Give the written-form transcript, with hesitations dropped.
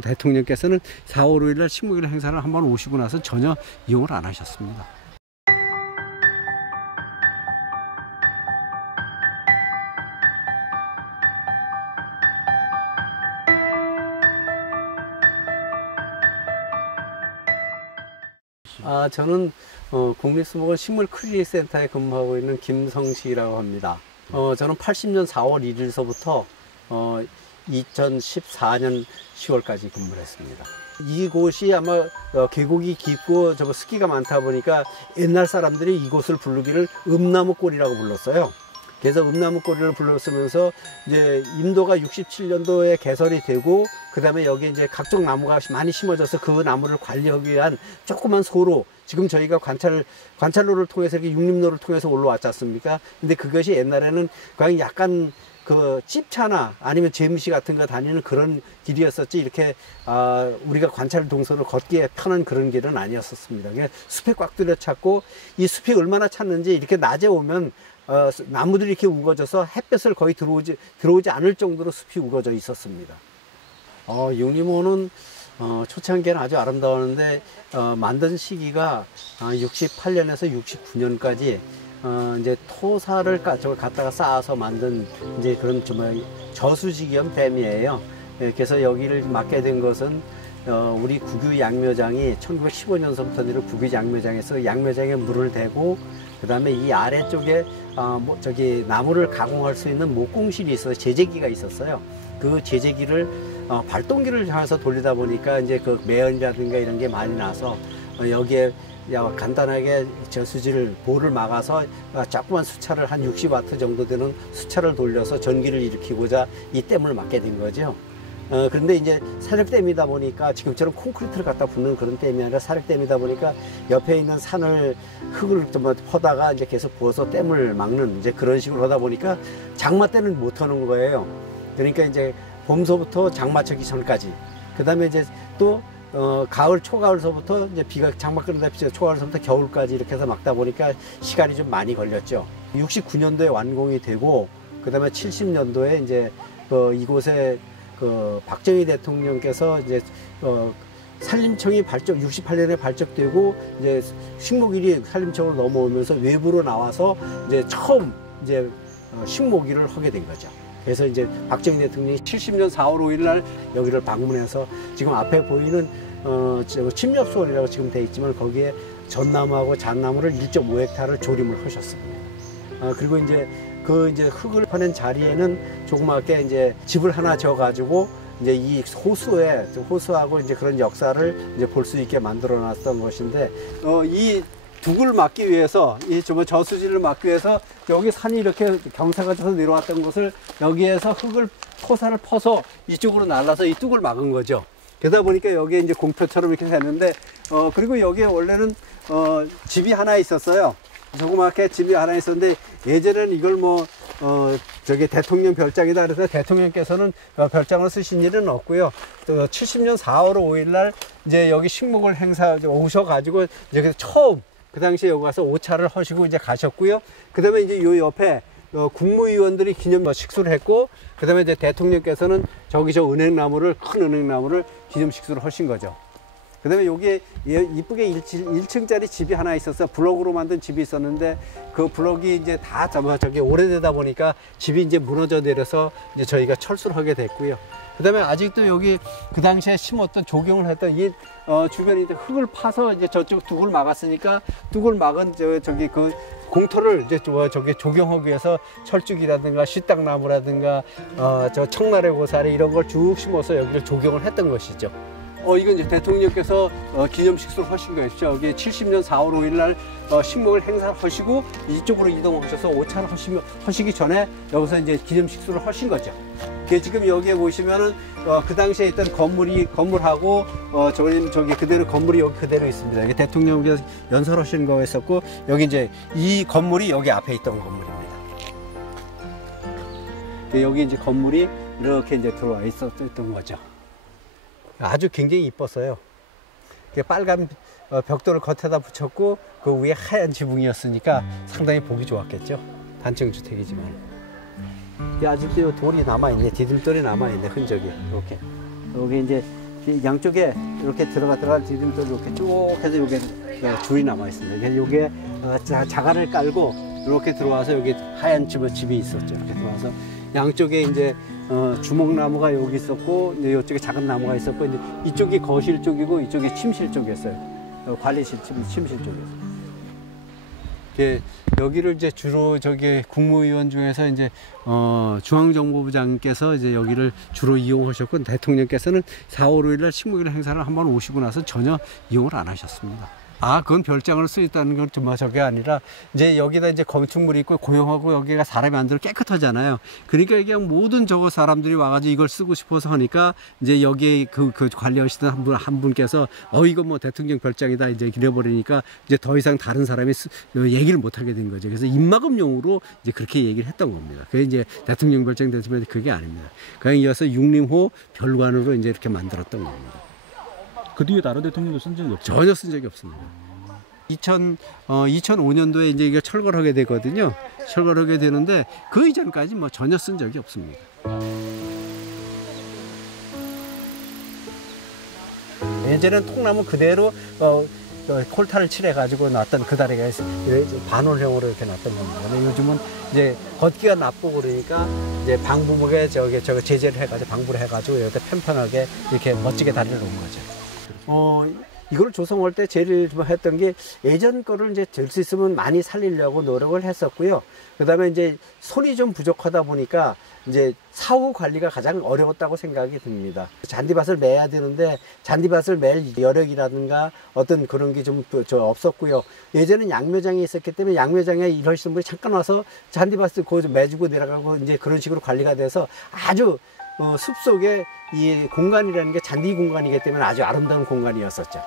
대통령께서는 4월 5일 날 식목일 행사를 한번 오시고 나서 전혀 이용을 안 하셨습니다. 저는 국립수목원 식물크리센터에 근무하고 있는 김성식이라고 합니다. 저는 80년 4월 1일서부터 2014년 10월까지 근무를 했습니다. 이곳이 아마 계곡이 깊고 습기가 많다 보니까 옛날 사람들이 이곳을 부르기를 음나무골이라고 불렀어요. 그래서 음나무골을 불렀으면서 이제 임도가 67년도에 개설이 되고, 그 다음에 여기 이제 각종 나무가 많이 심어져서 그 나무를 관리하기 위한 조그만 소로, 지금 저희가 관찰로를 통해서 이렇게 육림로를 통해서 올라왔지 않습니까? 근데 그것이 옛날에는 그냥 약간 그 찝차나 아니면 재무시 같은 거 다니는 그런 길이었었지, 이렇게 우리가 관찰 동선을 걷기에 편한 그런 길은 아니었었습니다. 그냥 숲에 꽉 들여찼고, 이 숲이 얼마나 찼는지 이렇게 낮에 오면 나무들이 이렇게 우거져서 햇볕을 거의 들어오지 않을 정도로 숲이 우거져 있었습니다. 육림호는 초창기에는 아주 아름다웠는데 만든 시기가 68년에서 69년까지 이제 토사를 갖다가 쌓아서 만든 이제 그런 저수지겸 댐이에요. 그래서 여기를 맡게 된 것은 우리 국유 양묘장이 1915년서부터 국유 양묘장에서 양묘장에 물을 대고, 그 다음에 이 아래쪽에 나무를 가공할 수 있는 목공실이 있어서 제재기가 있었어요. 그 제재기를 발동기를 향해서 돌리다 보니까 이제 그 매연이라든가 이런 게 많이 나서 여기에 간단하게 저수지를 볼을 막아서 조그만 수차를 한 60와트 정도 되는 수차를 돌려서 전기를 일으키고자 이 댐을 막게 된 거죠. 그런데 이제 사력댐이다 보니까 지금처럼 콘크리트를 갖다 붓는 그런 댐이 아니라 사력댐이다 보니까 옆에 있는 흙을 좀 퍼다가 이제 계속 부어서 댐을 막는 이제 그런 식으로 하다 보니까 장마 때는 못 하는 거예요. 그러니까 이제 봄서부터 장마철기 전까지, 그 다음에 이제 또 초가을서부터 이제 장마 끝나다 초가을서부터 겨울까지 이렇게 해서 막다 보니까 시간이 좀 많이 걸렸죠. 69년도에 완공이 되고, 그 다음에 70년도에 이제 이곳에 박정희 대통령께서 이제 산림청이 68년에 발족되고, 이제 식목일이 산림청으로 넘어오면서 외부로 나와서 이제 처음 이제 식목일을 하게 된 거죠. 그래서 이제 박정희 대통령이 70년 4월 5일 날 여기를 방문해서 지금 앞에 보이는 침엽수원이라고 지금 돼 있지만 거기에 전나무하고 잣나무를 1.5헥타를 조림을 하셨습니다. 그리고 이제 흙을 파낸 자리에는 조그맣게 이제 집을 하나 지어 가지고 이제 이 호수하고 이제 그런 역사를 이제 볼 수 있게 만들어 놨던 것인데, 이 둑을 막기 위해서, 저수지를 막기 위해서 여기 산이 이렇게 경사가 져서 내려왔던 것을 여기에서 토사를 퍼서 이쪽으로 날라서 이 둑을 막은 거죠. 그러다 보니까 여기에 이제 공표처럼 이렇게 됐는데, 그리고 여기에 원래는 집이 하나 있었어요. 조그맣게 집이 하나 있었는데, 예전에는 이걸 대통령 별장이다 그래서 대통령께서는 별장을 쓰신 일은 없고요. 또 70년 4월 5일 날 이제 여기 식목일 행사 오셔가지고 이제 처음 그 당시에 여기 와서 오차를 하시고 이제 가셨고요. 그 다음에 이제 요 옆에 국무위원들이 기념 식수를 했고, 그 다음에 이제 대통령께서는 큰 은행나무를 기념 식수를 하신 거죠. 그 다음에 여기에 이쁘게 1층짜리 집이 하나 있었어요. 블럭으로 만든 집이 있었는데, 그 블럭이 이제 다 오래되다 보니까 집이 이제 무너져 내려서 이제 저희가 철수를 하게 됐고요. 그 다음에 아직도 여기 그 당시에 심었던 조경을 했던 이 주변에 이제 흙을 파서 이제 저쪽 둑을 막았으니까, 둑을 막은 그 공터를 이제 조경하기 위해서 철쭉이라든가 시딱나무라든가 청나래 고사리 이런 걸 쭉 심어서 여기를 조경을 했던 것이죠. 이건 이제 대통령께서 기념 식수를 하신 거였죠. 여기 70년 4월 5일 날 식목일 행사를 하시고 이쪽으로 이동하셔서 오차를 하시기 전에 여기서 이제 기념 식수를 하신 거죠. 지금 여기에 보시면은 그 당시에 있던 건물하고 그대로 건물이 여기 그대로 있습니다. 이게 대통령께서 연설하신 거였었고, 여기 이제 이 건물이 여기 앞에 있던 건물입니다. 여기 이제 건물이 이렇게 이제 들어와 있었던 거죠. 아주 굉장히 이뻤어요. 빨간 벽돌을 겉에다 붙였고 그 위에 하얀 지붕이었으니까 상당히 보기 좋았겠죠. 단층 주택이지만. 아직도 돌이 남아있네. 디딤돌이 남아있네. 흔적이. 이렇게. 여기 이제 양쪽에 이렇게 들어가 디딤돌 이렇게 쭉 해서 요게 줄이 남아 있습니다. 그래서 요게 자갈을 깔고 이렇게 들어와서 여기 하얀 집이 있었죠. 이렇게 들어와서 양쪽에 이제 주먹나무가 여기 있었고 이제 이쪽에 작은 나무가 있었고 이제 이쪽이 거실 쪽이고 이쪽이 침실 쪽이었어요. 관리실 침실 쪽이었어요. 여기를 이제 주로 저기 국무위원 중에서 이제 중앙정보부장께서 이제 여기를 주로 이용하셨고 대통령께서는 4월 5일 날 식목일 행사를 한번 오시고 나서 전혀 이용을 안 하셨습니다. 그건 별장을 수 있다는 건 좀 저게 아니라 이제 여기다 이제 건축물이 있고 고용하고 여기가 사람이 안 들어 깨끗하잖아요. 그러니까 이게 모든 저거 사람들이 와가지고 이걸 쓰고 싶어서 하니까 이제 여기에 그 관리하시던 한 분께서 이거 뭐 대통령 별장이다 이제 이래버리니까 이제 더 이상 다른 사람이 얘기를 못 하게 된 거죠. 그래서 입막음용으로 이제 그렇게 얘기를 했던 겁니다. 그게 이제 대통령 별장 됐으면 그게 아닙니다. 그냥 이어서 육림호 별관으로 이제 이렇게 만들었던 겁니다. 그 뒤에 다른 대통령도 쓴 적이 없죠? 전혀 쓴 적이 없습니다. 2005년도에 이제 이게 철거를 하게 되거든요. 철거를 하게 되는데 그 이전까지 뭐 전혀 쓴 적이 없습니다. 예전에는 통나무 그대로 콜탄을 칠해가지고 놨던 그 다리가 반월형으로 이렇게 놨던 겁니다. 근데 요즘은 이제 걷기가 나쁘고 그러니까 이제 방부목에 저거 제재를 해가지고 방부를 해가지고 여기다 편편하게 이렇게 멋지게 다리를 놓은 거죠. 이걸 조성할 때 제일 좀 했던 게 예전 거를 이제 될 수 있으면 많이 살리려고 노력을 했었고요. 그 다음에 이제 손이 좀 부족하다 보니까 이제 사후 관리가 가장 어려웠다고 생각이 듭니다. 잔디밭을 매야 되는데 잔디밭을 맬 여력이라든가 어떤 그런 게 좀 없었고요. 예전엔 양묘장이 있었기 때문에 양묘장에 일하시는 분이 잠깐 와서 잔디밭을 거기서 매주고 내려가고 이제 그런 식으로 관리가 돼서 아주 숲속에 이 공간이라는 게 잔디 공간이기 때문에 아주 아름다운 공간이었었죠.